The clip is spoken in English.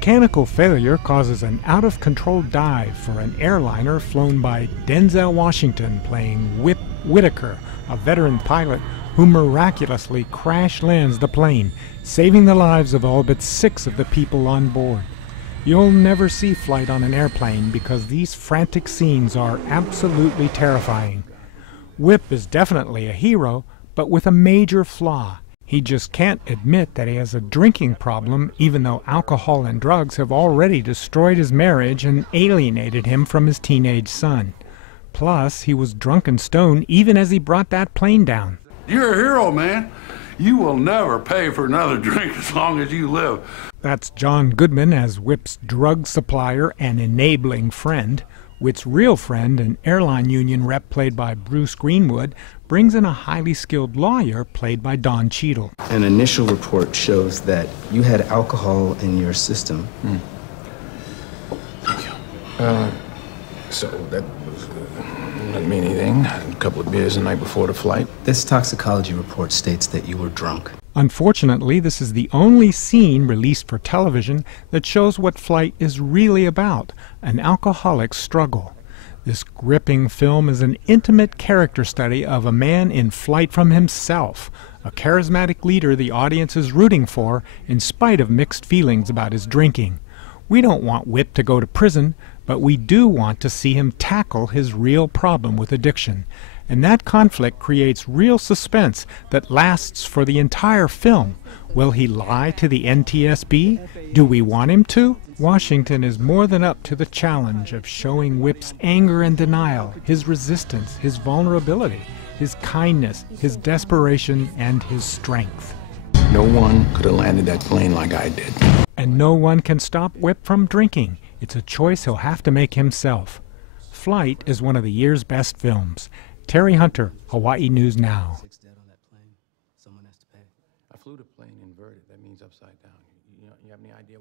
mechanical failure causes an out-of-control dive for an airliner flown by Denzel Washington playing Whip Whitaker, a veteran pilot who miraculously crash lands the plane, saving the lives of all but 6 of the people on board. You'll never see flight on an airplane because these frantic scenes are absolutely terrifying. Whip is definitely a hero, but with a major flaw. He just can't admit that he has a drinking problem, even though alcohol and drugs have already destroyed his marriage and alienated him from his teenage son. Plus, he was drunk and stoned even as he brought that plane down. You're a hero, man. You will never pay for another drink as long as you live. That's John Goodman as Whip's drug supplier and enabling friend. Whip's real friend, an airline union rep played by Bruce Greenwood, brings in a highly skilled lawyer played by Don Cheadle. An initial report shows that you had alcohol in your system. Thank you. So that doesn't mean anything. A couple of beers the night before the flight. This toxicology report states that you were drunk. Unfortunately, this is the only scene released for television that shows what flight is really about, an alcoholic's struggle. This gripping film is an intimate character study of a man in flight from himself, a charismatic leader the audience is rooting for in spite of mixed feelings about his drinking. We don't want Whip to go to prison, but we do want to see him tackle his real problem with addiction. And that conflict creates real suspense that lasts for the entire film. Will he lie to the NTSB? Do we want him to? Washington is more than up to the challenge of showing Whip's anger and denial, his resistance, his vulnerability, his kindness, his desperation, and his strength. No one could have landed that plane like I did. And no one can stop Whip from drinking. It's a choice he'll have to make himself. Flight is one of the year's best films. Terry Hunter, Hawaii News Now. I flew the plane inverted. That means upside down. You have any idea what